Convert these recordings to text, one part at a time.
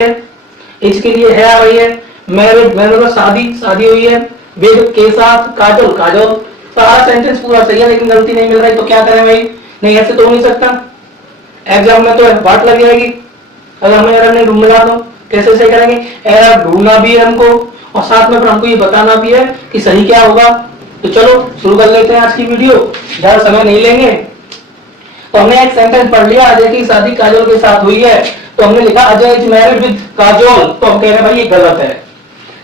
इसके लिए है आ रही है मैरिड, मैरिड का शादी, शादी हुई है। विद के साथ काजोल, काजोल। सारा सेंटेंस पूरा सही है लेकिन गलती नहीं मिल रही, तो क्या करें भाई? नहीं, ऐसे तो हो नहीं सकता। एग्जाम में तो बात लग जाएगी अगर हमें एरर नहीं ढूंढना तो। कैसे सही करेंगे? एरर ढूंढना भी है हमको और साथ में फिर हमको ये बताना भी है कि सही क्या होगा। तो चलो शुरू कर लेते हैं आज की वीडियो, ज्यादा समय नहीं लेंगे। तो हमने एक सेंटेंस पढ़ लिया, अजय की शादी काजोल के साथ हुई है। तो हमने लिखा Ajay is married with Kajol, तो हम कह रहे हैं भाई ये गलत है,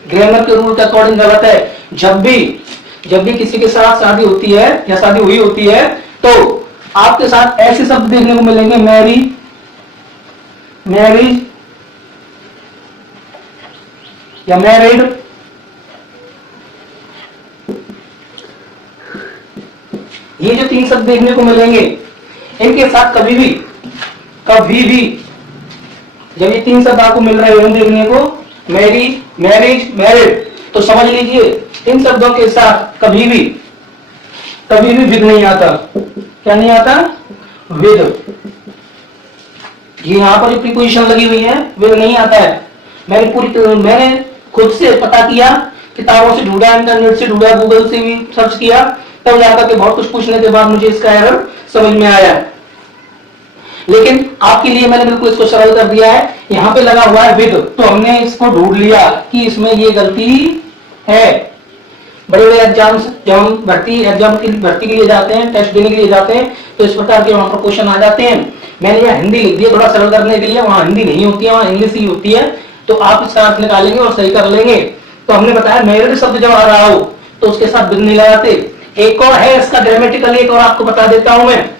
ग्रामर के रूल के अकॉर्डिंग गलत है। जब भी किसी के साथ शादी होती है या शादी हुई होती है तो आपके साथ ऐसे शब्द देखने को मिलेंगे, मैरी, मैरिज या मैरिड। ये जो तीन शब्द देखने को मिलेंगे, इनके साथ कभी भी जब ये तीन शब्द आपको मिल रहे हैं देखने को, मैरी, मैरिज, मैरिड, तो समझ लीजिए इन शब्दों के साथ कभी भी विद नहीं आता। क्या नहीं आता? विद। ये यहां पर जो प्रीपोजिशन लगी हुई है विद नहीं आता है। मैंने खुद से पता किया, किताबों से ढूंढा, इंटरनेट से ढूंढा, गूगल से भी सर्च किया, तब जाकर के बहुत कुछ पूछने के बाद मुझे इसका एरर समझ में आया। लेकिन आपके लिए मैंने बिल्कुल इसको सरल कर दिया है। यहाँ पे लगा हुआ है विद, तो हमने इसको ढूंढ लिया कि इसमें ये गलती है। बड़े बड़े एग्जाम्स, जब हम भर्ती के लिए जाते हैं, टेस्ट देने के लिए जाते हैं, तो इस प्रकार के वहां पर क्वेश्चन आ जाते हैं। मैंने यहाँ हिंदी लिख दिया थोड़ा सरल करने के लिए, वहां हिंदी नहीं होती है, वहां इंग्लिश ही होती है। तो आप इसका अर्थ निकालेंगे और सही कर लेंगे। तो हमने बताया मैरिड शब्द जब आ रहा हो तो उसके साथ विद नहीं लगाते। एक और है इसका ग्रामेटिकल, एक और आपको बता देता हूं मैं।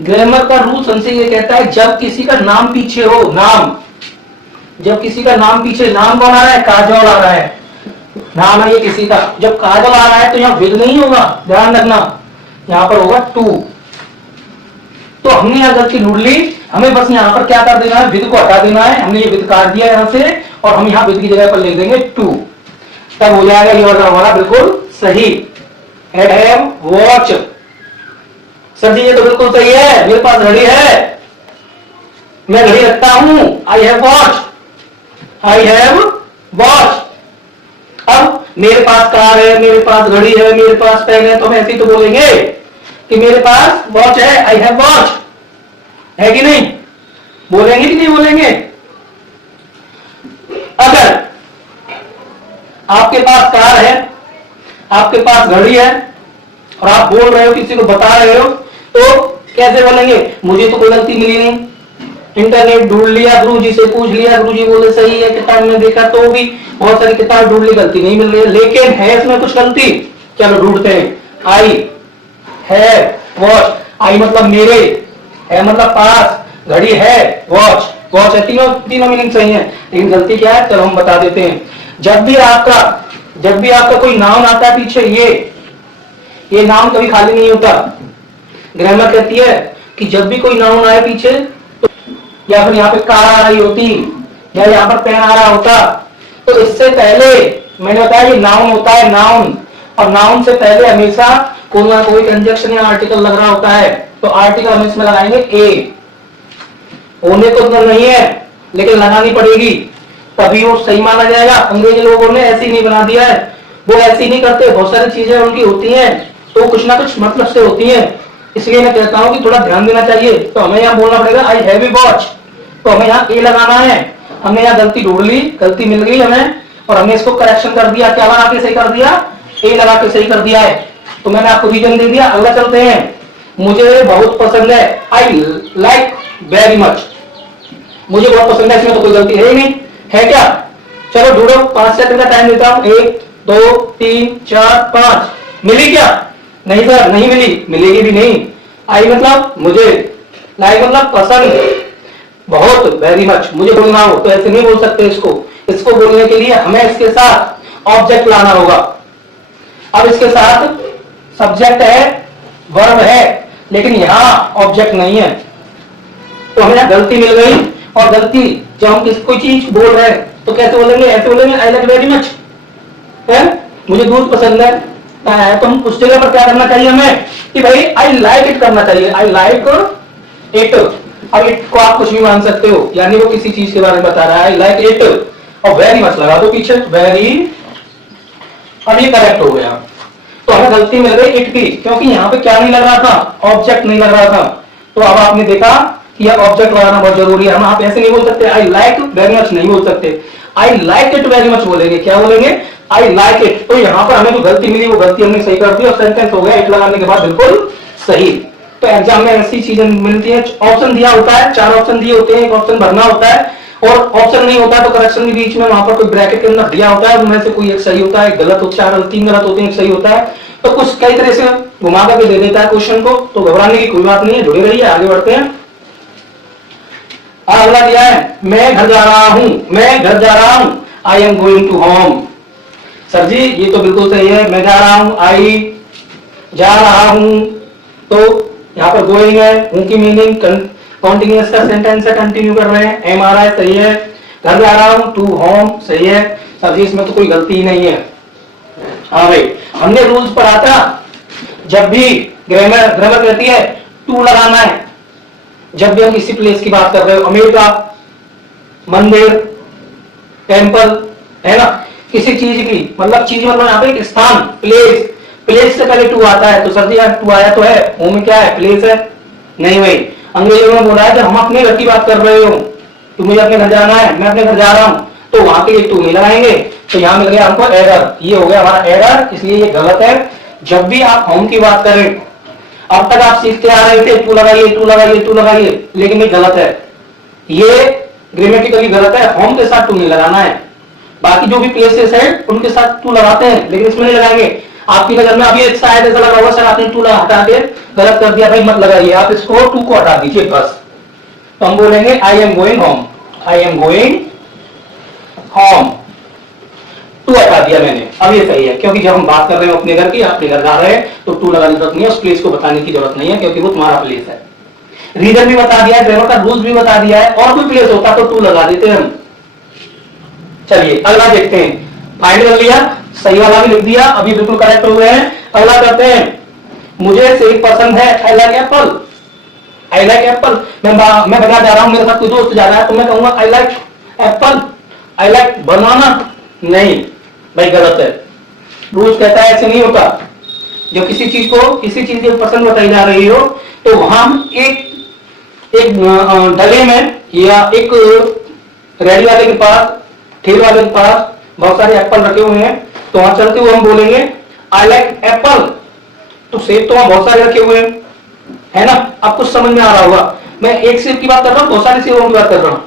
ग्रामर का रूल संशय ये कहता है जब किसी का नाम पीछे हो, नाम, जब किसी का नाम पीछे, नाम कौन आ रहा है? काजोल आ रहा है, नाम है ये किसी का। जब काजोल आ रहा है तो यहाँ विद नहीं होगा, ध्यान रखना, यहाँ पर होगा टू। तो हमने यहाँ गलती ढूंढ ली, हमें बस यहाँ पर क्या कर देना है? विद को हटा देना है। हमने ये विद काट दिया यहाँ से और हम यहाँ विद की जगह पर लिख देंगे टू, तब हो जाएगा ये ऑर्डर हमारा बिल्कुल सही। हैव वॉच, सर जी ये तो बिल्कुल सही है, मेरे पास घड़ी है, मैं घड़ी रखता हूं। I have watch, I have watch. अब मेरे पास कार है, मेरे पास घड़ी है, मेरे पास पेन है, तो हम ऐसे ही तो बोलेंगे कि मेरे पास वॉच है, आई हैव वॉच, है कि नहीं? बोलेंगे कि नहीं बोलेंगे? अगर आपके पास कार है, आपके पास घड़ी है और आप बोल रहे हो, किसी को बता रहे हो, तो कैसे बोलेंगे? मुझे तो कोई गलती मिली नहीं, इंटरनेट ढूंढ लिया, गुरु जी से पूछ लिया, गुरु जी बोले सही है, किताब में देखा तो भी बहुत सारी किताब ढूंढ ली, गलती नहीं मिल रही है। लेकिन है इसमें कुछ गलती, चलो ढूंढते हैं। आई है वॉच, आई मतलब मेरे, है मतलब पास, घड़ी है, वॉच, वॉच है, तीनों मीनिंग सही है। लेकिन गलती क्या है, चलो हम बता देते हैं। जब भी आपका कोई नाउन आता है पीछे, ये नाउन कभी खाली नहीं होता। ग्रामर कहती है कि जब भी कोई नाउन आए पीछे, तो या फिर यहाँ पे कार आ रही होती या यहाँ पर पेन आ रहा होता, तो इससे पहले मैंने बताया ये नाउन होता है, नाउन, और नाउन से पहले हमेशा कोई ना कोई कंजक्शन या आर्टिकल लग रहा होता है। तो आर्टिकल हम इसमें लगाएंगे ए। होने को तो नहीं है लेकिन लगानी पड़ेगी, तभी वो सही माना जाएगा। अंग्रेजी लोगों ने ऐसे ही नहीं बना दिया है, वो ऐसे ही नहीं करते, बहुत सारी चीजें उनकी होती हैं तो कुछ ना कुछ मतलब से होती हैं। इसलिए मैं कहता हूं कि थोड़ा ध्यान देना चाहिए। तो हमें यहाँ बोलना पड़ेगा आई हैव ए वॉच, तो हमें यहाँ ए लगाना है। हमने यहाँ गलती ढूंढ ली, गलती मिल गई हमें, और हमने इसको करेक्शन कर दिया। क्या लगा के सही कर दिया? ए लगा के सही कर दिया है। तो मैंने आपको रीजन दे दिया। अगला चलते हैं। मुझे बहुत पसंद है, आई लाइक वेरी मच, मुझे बहुत पसंद है, इसमें तो कोई गलती है ही नहीं, है क्या? चलो ढूंढो, 5 सेकंड का टाइम देता हूं। 1 2 3 4 5। मिली क्या? नहीं सर नहीं मिली, मिलेगी भी नहीं। आई मतलब मुझे, लाइक मतलब पसंद, बहुत, वेरी मच मुझे बोलना हो तो ऐसे नहीं बोल सकते। इसको बोलने के लिए हमें इसके साथ ऑब्जेक्ट लाना होगा। अब इसके साथ सब्जेक्ट है, वर्ब है, लेकिन यहां ऑब्जेक्ट नहीं है, तो हमें गलती मिल गई। और गलती जब हम कोई चीज बोल रहे हैं तो कैसे बोलेंगे? ऐसे बोलेंगे आई लाइक वेरी मच, है मुझे दूध पसंद है। तो हम उस जगह पर क्या करना चाहिए हमें कि भाई आई लाइक इट करना चाहिए, आई लाइक इट। अब इट को आप कुछ भी मान सकते हो, यानी वो किसी चीज के बारे में बता रहा है, लाइक इट, और वेरी मच लगा दो पीछे, वेरी, अब ये करेक्ट हो गया। तो हमें गलती मिल गई इट की, क्योंकि यहाँ पे क्या नहीं लग रहा था, ऑब्जेक्ट नहीं लग रहा था। तो अब आपने देखा कि यह ऑब्जेक्ट लगाना बहुत जरूरी है। हम आप ऐसे नहीं बोल सकते आई लाइक वेरी मच, नहीं बोल सकते, I like it very much बोलेंगे। क्या बोलेंगे? I like it. तो यहाँ पर हमें जो गलती मिली वो गलती हमने सही कर दी और सेंटेंस हो गया इट लगाने के बाद बिल्कुल सही। तो एग्जाम में ऐसी चीजें मिलती है, ऑप्शन दिया होता है, 4 ऑप्शन दिए होते हैं, एक ऑप्शन भरना होता है, और ऑप्शन नहीं होता तो करेक्शन के बीच में वहां पर कोई ब्रैकेट के अंदर दिया होता है, उनमें से कोई एक सही होता है, गलत होता है, 3 गलत होते हैं, एक सही होता है। तो कुछ कई तरह से घुमा करके दे देता है क्वेश्चन को, तो घबराने की कोई बात नहीं है, जुड़े रहिए, आगे बढ़ते हैं। अगला दिया है मैं घर जा रहा हूं, मैं घर जा रहा हूं, I am going to home. Sir जी ये तो बिल्कुल सही है, मैं जा रहा हूं, आई जा रहा हूं, तो यहाँ पर गोइंग है, हूं की मीनिंग कॉन्टिन्यूअस का सेंटेंस है, कंटिन्यू कर रहे हैं, एम आ रहा है, सही है। घर जा रहा हूं, टू होम, सही है। सर जी इसमें तो कोई गलती ही नहीं है। हाँ भाई, हमने रूल्स पढ़ा था, जब भी ग्रामर ग्रामर कहती है टू लगाना है, जब भी हम किसी प्लेस की बात कर रहे हो, अमेरिका, मंदिर, टेम्पल, है ना, किसी चीज की, मतलब चीज मतलब यहाँ पे एक स्थान, प्लेस, प्लेस से पहले टू आता है। तो सर जी यहाँ टू आया तो है, होम में क्या है, प्लेस है, नहीं भाई। अंग्रेजों में बोला है जब हम अपने घर की बात कर रहे हो, तो मुझे अपने घर जाना है, मैं अपने घर जा रहा हूं, तो वहां के लिए टू नहीं लगाएंगे। तो यहाँ मिल गया हमको एरर, ये हो गया हमारा एरर, इसलिए ये गलत है। जब भी आप होम की बात करें, अब तक आप सीखते आ रहे थे टू लगाइए, टू लगाइए, टू लगाइए, लेकिन ये गलत है, ये ग्रामेटिकली गलत है। होम के साथ टू नहीं लगाना है, बाकी जो भी प्लेसेस है उनके साथ टू लगाते हैं, लेकिन इसमें नहीं लगाएंगे। आपकी नजर में अभी शायद ऐसा लगा हुआ सर आपने टू हटा के गलत कर दिया, भाई मत लगाइए, आप इसको टू को हटा दीजिए बस। तो हम बोलेंगे I am going home, I am going home, to हटा दिया मैंने। अब ये सही है, क्योंकि जब हम बात कर रहे हैं अपने घर की, अपने घर जा रहे हैं, तो टू लगाने की जरूरत नहीं है, उस प्लेस को बताने की जरूरत नहीं है, क्योंकि वो तुम्हारा प्लेस है। रीजन भी बता दिया है, ग्रामर का रूल्स भी बता दिया है, और कोई प्लेस होता तो टू लगा देते हम। चलिए अगला देखते हैं, फाइंड कर लिया, सही वाला भी लिख दिया, अभी बिल्कुल करेक्ट हो गए हैं। अगला करते हैं, मुझे सेब पसंद है, आई like apple, I like Apple. मैं बाजार जा रहा हूं, मेरे साथ कोई दोस्त जा रहा है, तो मैं कहूंगा I like apple, I like banana, नहीं भाई गलत है। रूल्स कहता है ऐसे नहीं होता। जब किसी चीज को, किसी चीज की पसंद बताई जा रही हो, तो वहां एक डले में या एक रेडी वाले के पास, ठेल वाले के पास बहुत सारे एप्पल रखे हुए हैं, तो वहां चलते हुए हम बोलेंगे आई लाइक एप्पल। तो सेब तो वहां बहुत सारे रखे हुए हैं, है ना, अब कुछ समझ में आ रहा होगा। मैं एक सेब की बात कर रहा हूं, बहुत सारे सेबों की बात कर रहा हूं।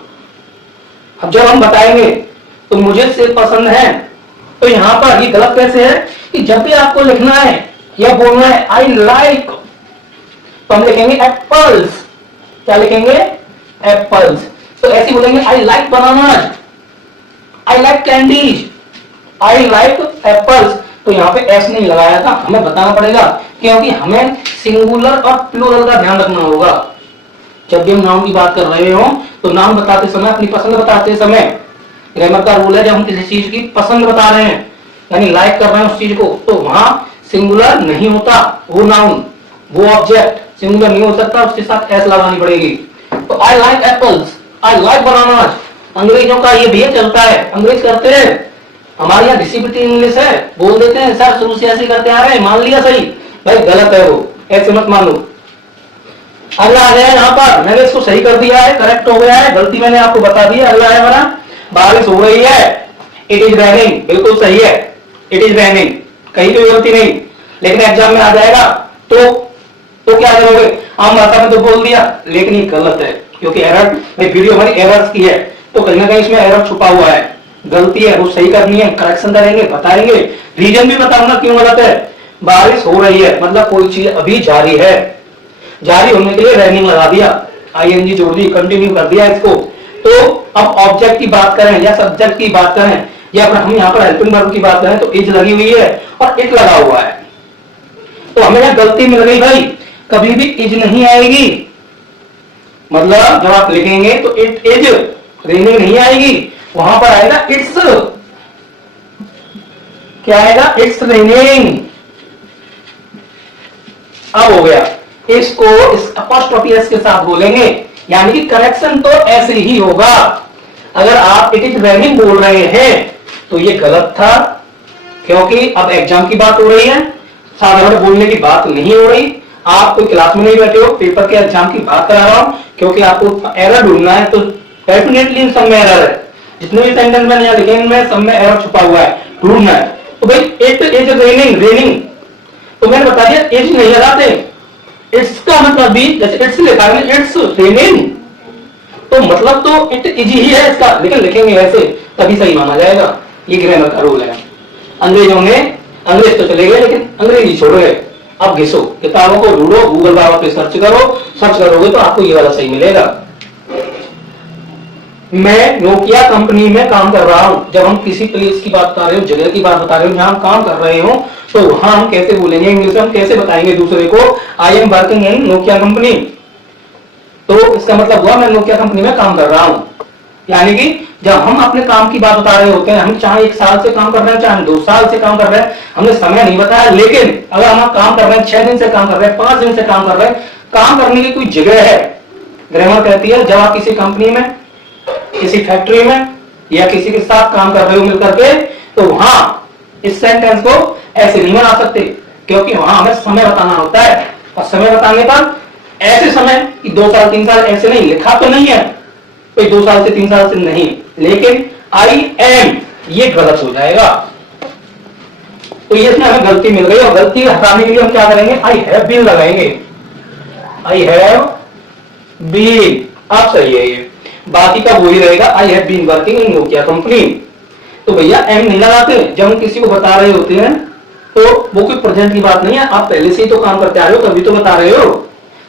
अब जब हम बताएंगे तो मुझे सेब पसंद है, तो यहां पर ये गलत कैसे है कि जब भी आपको लिखना है या बोलना है आई लाइक, तो हम लिखेंगे एप्पल्स। क्या लिखेंगे? एप्पल्स। तो ऐसे बोलेंगे I like bananas, I like candies, I like apples. तो यहाँ पे एस नहीं लगाया था, हमें बताना पड़ेगा, क्योंकि हमें सिंगुलर और प्लूरल का ध्यान रखना होगा। जब भी हम नाउन की बात कर रहे हो, तो नाउन बताते समय, अपनी पसंद बताते समय, ग्रामर का रूल है जब हम किसी चीज की पसंद बता रहे हैं, यानी लाइक कर रहे हैं उस चीज को, तो वहां सिंगुलर नहीं होता, वो नाउन, वो ऑब्जेक्ट सिंगुलर नहीं हो सकता, उसके साथ एस लगानी पड़ेगी। तो I like apples, I like bananas. अंग्रेजों का ये भी चलता है, अंग्रेज करते हैं, हमारे यहाँ डिसिप्लिन इंग्लिश है, बोल देते हैं सर शुरू से ऐसे करते आ रहे हैं, मान लिया सही, भाई गलत है वो, ऐसे मत मानो। अगला आ गया यहाँ पर, मैंने इसको सही कर दिया है, करेक्ट हो गया है, गलती मैंने आपको बता दी है। अगला है हमारा, बारिश हो रही है, इट इज रेनिंग, बिल्कुल सही है, इट इज रेनिंग, कहीं कोई गलती नहीं, लेकिन एग्जाम में आ जाएगा तो क्या करोगे? आम भाषा में तो बोल दिया, लेकिन ये गलत है, क्योंकि एरर, भाई वीडियो हमारी एरर्स की है, तो कहीं ना कहीं इसमें एरर छुपा हुआ है, गलती है, वो सही करनी है, करेक्शन करेंगे, बताएंगे, रीजन भी बताऊंगा क्यों गलत है। बारिश हो रही है मतलब कोई चीज अभी जारी है, जारी होने के लिए रनिंग लगा दिया, आईएनजी जोड़ दी, कंटिन्यू कर दिया इसको। तो अब ऑब्जेक्ट की बात करें या सब्जेक्ट की बात करें, या फिर हम यहाँ पर हेल्पिंग वर्ब की बात करें, तो इज लगी हुई है और इट लगा हुआ है, तो हमें यह गलती मिल गई भाई, कभी भी इज नहीं आएगी, मतलब जब आप लिखेंगे तो इट इज रेनिंग नहीं आएगी, वहां पर आएगा इट्स, क्या आएगा? It's raining. अब हो गया, इसको इस अपॉस्ट्रोफी एस के साथ बोलेंगे, यानी कि करेक्शन तो ऐसे ही होगा। अगर आप इट इज रेनिंग बोल रहे हैं तो ये गलत था, क्योंकि अब एग्जाम की बात हो रही है, साधारण बोलने की बात नहीं हो रही। आप कोई क्लास में नहीं बैठे हो, पेपर के एग्जाम की बात करा रहा हूं, क्योंकि आपको एरर ढूंढना है। तो डेफिनेटली इन सब में एरर है, जितने भी सेंटेंस मैंने यहाँ लिखे इनमें सब में एरर छुपा हुआ है, ढूंढना है। तो भाई इट इज रेनिंग, रेनिंग तो मैंने बता दिया इज नहीं लगाते, इट्स का मतलब भी जैसे इट्स लिखा है इट्स रेनिंग, तो मतलब तो इट इज ही है इसका, लेकिन लिखेंगे वैसे तभी सही माना जाएगा। ये ग्रामर का रूल है। अंग्रेजों ने, अंग्रेज तो चले गए लेकिन अंग्रेजी छोड़ गए। अब घिसो किताबों को, ढूंढो, गूगल बाबा पे सर्च करो, सर्च करोगे तो आपको ये वाला सही मिलेगा। मैं नोकिया कंपनी में काम कर रहा हूं। जब हम किसी प्लेस की बात बता रहे हो, जगह की बात बता रहे हो जहां हम काम कर रहे हो, तो वहां हम कैसे बोलेंगे इंग्लिश में, हम कैसे बताएंगे दूसरे को I am working in Nokia company. तो इसका मतलब हुआ मैं नोकिया कंपनी में काम कर रहा हूं। यानी कि जब हम अपने काम की बात बता रहे होते हैं, हम चाहे 1 साल से काम कर रहे हैं, चाहे 2 साल से काम कर रहे हैं, हमने समय नहीं बताया, लेकिन अगर हम काम कर रहे हैं 6 दिन से काम कर रहे हैं, 5 दिन से काम कर रहे हैं, काम करने की कोई जगह है। ग्रामर कहती है जब आप किसी कंपनी में, किसी फैक्ट्री में या किसी के साथ काम कर रहे हो मिलकर के, तो वहां इस सेंटेंस को ऐसे नहीं बना सकते, क्योंकि वहां हमें समय बताना होता है। और समय बताने पर ऐसे समय कि 2 साल 3 साल ऐसे नहीं, लिखा तो नहीं है कोई 2 साल से 3 साल से नहीं, लेकिन आई एम ये गलत हो जाएगा। तो ये इसमें हमें गलती मिल गई, और गलती हटाने के लिए हम क्या करेंगे, आई हैव बीन लगाएंगे। आई हैव बीन, आप सही है ये, बाकी का वही रहेगा, I have been working in Nokia company. तो भैया एम नहीं लगाते। जब हम किसी को बता रहे होते हैं तो वो कोई प्रेजेंट की बात नहीं है, आप पहले से ही तो काम करते आ रहे हो, तभी तो बता रहे हो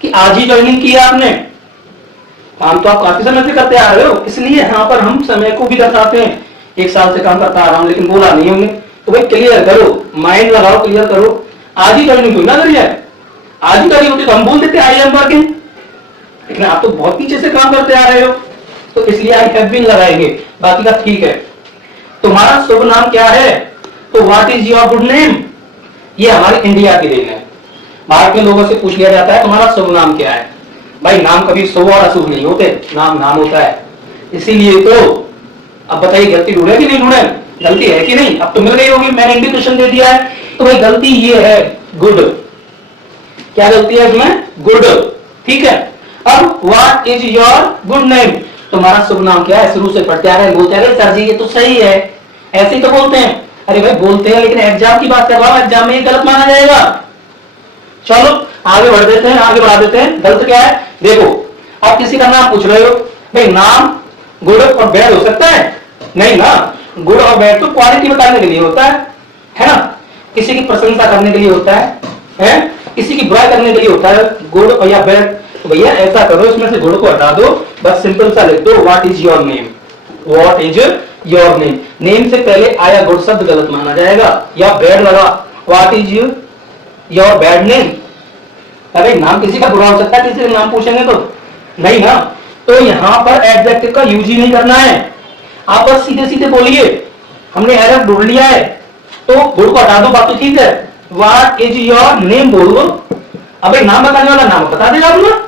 कि आज ही ज्वाइनिंग किया आपने, काम तो आप काफी समय से करते आ रहे हो, इसलिए यहाँ पर हम समय को भी दर्शाते हैं। 1 साल से काम करता आ रहा हूं, लेकिन बोला नहीं हमने, तो भाई क्लियर करो, माइंड लगाओ, क्लियर करो। आज ही ज्वाइनिंग क्यों ना करिए, आज ही करी होती तो हम बोल देते आई एम वर्किंग, लेकिन आप तो बहुत पीछे से काम करते आ रहे हो, तो इसलिए आई हैव बीन लगाएंगे, बाकी का ठीक है। तुम्हारा शुभ नाम क्या है, तो what is your good name, ये हमारे इंडिया की देन है। भारत के लोगों से पूछ लिया जाता है तुम्हारा शुभ नाम क्या है। भाई नाम कभी शुभ और अशुभ नहीं होते, नाम नाम होता है। इसीलिए तो अब बताइए गलती ढूंढे कि नहीं ढूंढे, गलती है कि नहीं, अब तो मिल गई होगी, मैंने इंडिकेशन दे दिया है। तो भाई गलती ये है गुड, क्या गलती है इसमें, गुड, ठीक है। अब what is your good name, तुम्हारा शुभ नाम क्या है, शुरू से पढ़ते आ रहे हैं, बोलते आ रहे हैं सर जी ये तो सही है, ऐसे ही तो बोलते हैं। अरे भाई बोलते हैं, लेकिन एग्जाम की बात कर रहा हूं, एग्जाम में ये गलत माना जाएगा। चलो आगे बढ़ देते हैं, आगे बढ़ा देते हैं। गलत क्या है, देखो आप किसी का नाम पूछ रहे हो, भाई नाम गुड और बैड हो सकता है, नहीं ना, गुड और बैड तो क्वालिटी बताने के लिए होता है ना, किसी की प्रशंसा करने के लिए होता है, किसी की बुराई करने के लिए होता है गुड और या बैड। तो भैया ऐसा करो, इसमें से गुड को हटा दो, बस सिंपल सा लिख दो what is your name, what is your name. Name से पहले आया गुड शब्द गलत माना जाएगा, या बैड लगा, what is your bad name. अरे नाम किसी का बुरा हो सकता है, किसी का नाम पूछेंगे तो नहीं ना, तो यहां पर एडजेक्टिव का यूज ही नहीं करना है, आप बस सीधे सीधे बोलिए हमने एरर ढूंढ लिया है, तो गुड को हटा दो, बाकी ठीक है, व्हाट इज योर नेम बोल दो। अब नाम बताने वाला नाम बता देगा अपना।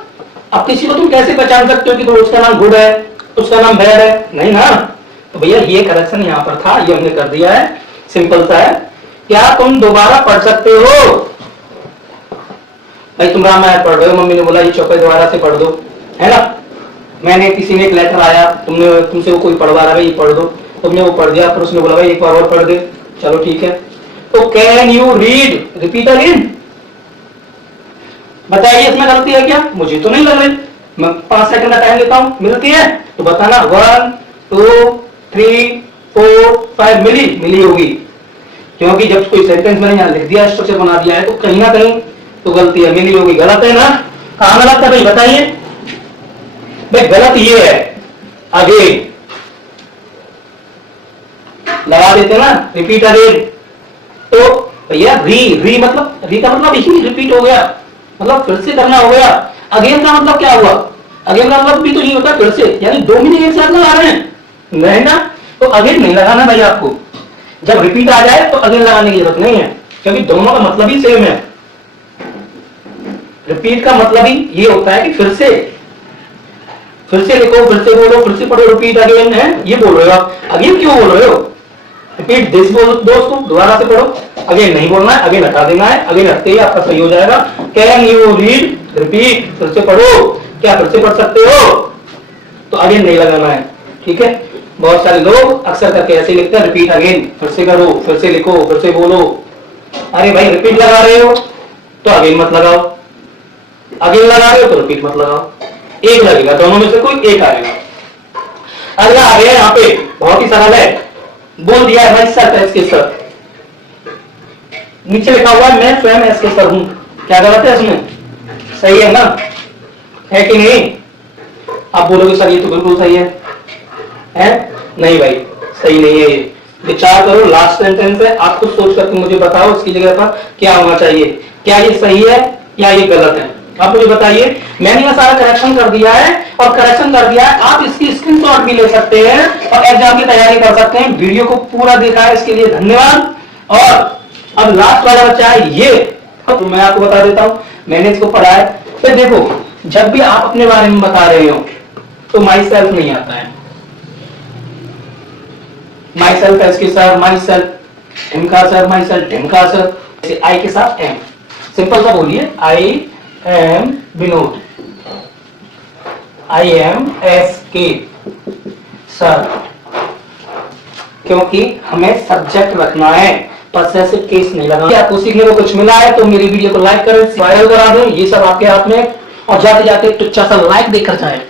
अब किसी को तुम कैसे पहचान सकते हो कि तो उसका नाम गुड है, उसका नाम बैड है, नहीं ना। तो भैया ये करेक्शन यहाँ पर था, ये हमने कर दिया है, सिंपल सा है। क्या तुम दोबारा पढ़ सकते हो, भाई तुम रामायण पढ़ रहे हो, मम्मी ने बोला ये चौपाई दोबारा से पढ़ दो, है ना। मैंने किसी ने एक लेटर आया, तुमसे वो कोई पढ़वा रहा है, ये पढ़ दो, तुमने वो पढ़ दिया, फिर उसने बोला भाई एक बार और पढ़ दे, चलो ठीक है। तो can you read, repeat again, बताइए इसमें गलती है क्या, मुझे तो नहीं लग रही। मैं 5 सेकंड का टाइम लेता हूं, मिलती है तो बताना। 1 2 3 4 5 मिली होगी, क्योंकि जब कोई सेंटेंस मैंने यहां लिख दिया, स्ट्रक्चर बना दिया है, तो कहीं ना कहीं तो गलती है, मिली होगी। गलत है ना, कहां गलत है भाई बताइए। भाई गलत ये है, अगेन लगा देते ना, रिपीट अगेन। तो भैया री मतलब, री का मतलब ही रिपीट हो गया, मतलब फिर से करना हो गया। अगेन का मतलब क्या हुआ, अगेन का मतलब भी तो ये होता है फिर से, यानी 2 मीनिंग एक साथ लगा रहे हैं, नहीं ना। तो अगेन नहीं लगाना भाई आपको, जब रिपीट आ जाए तो अगेन लगाने की जरूरत नहीं है, क्योंकि दोनों का मतलब ही सेम है। रिपीट का मतलब ही ये होता है कि फिर से, फिर से लिखो, फिर से बोलो, फिर से पढ़ो, रिपीट अगेन है, ये बोल रहे हो आप। अगेन क्यों बोल रहे हो? रिपीट दिस बोलो दोस्तों, दोबारा से पढ़ो। अगेन नहीं बोलना है, अगेन हटा देना है, अगेन हटते ही आपका सही हो जाएगा। कैन यू रीड, रिपीट, फिर से पढ़ो। क्या फिर से पढ़ सकते हो? तो अगेन नहीं लगाना है, ठीक है। बहुत सारे लोग अक्सर करके ऐसे लिखते हैं, रिपीट अगेन, फिर से करो, फिर से लिखो, फिर से बोलो। अरे भाई रिपीट लगा रहे हो तो अगेन मत लगाओ, अगेन लगा रहे हो तो रिपीट मत लगाओ, एक लगेगा, दोनों में से कोई एक आएगा। अगला आ गया यहाँ पे, बहुत ही सरल है, बोल दिया है मैं सर इसके सर, नीचे लिखा हुआ है मैं स्वयं इसके सर हूं। क्या गलत है इसमें? सही है ना, है कि नहीं? आप बोलोगे सर ये तो बिल्कुल सही है? नहीं भाई सही नहीं है। ये विचार करो, लास्ट सेंटेंस है, आप खुद सोच करके मुझे बताओ इसकी जगह पर क्या होना चाहिए, क्या ये सही है या ये गलत है, आप मुझे बताइए। मैंने ये सारा करेक्शन कर दिया है, और करेक्शन कर दिया है, आप इसकी स्क्रीनशॉट भी ले सकते हैं और एग्जाम की तैयारी कर सकते हैं। वीडियो को पूरा देखा है इसके लिए धन्यवाद। और अब लास्ट वाला बच्चा है ये, तो मैं आपको बता देता हूं, मैंने इसको पढ़ा है। तो देखो, जब भी आप अपने बारे में बता रहे हो तो माई सेल्फ नहीं आता है, myself S K sir, myself ढिमका सर, माई सेल्फ ढिमका सर, आई के साथ एम, सिंपल सा बोलिए, I am Vinod, I am S K sir, क्योंकि हमें सब्जेक्ट रखना है, पॉसेसिव केस नहीं लगाना। आपको सीखने को कुछ मिला है तो मेरी वीडियो को लाइक करें, वायरल करा दें, ये सब आपके हाथ में, और जाते जाते टुच्चा सा लाइक देकर जाए।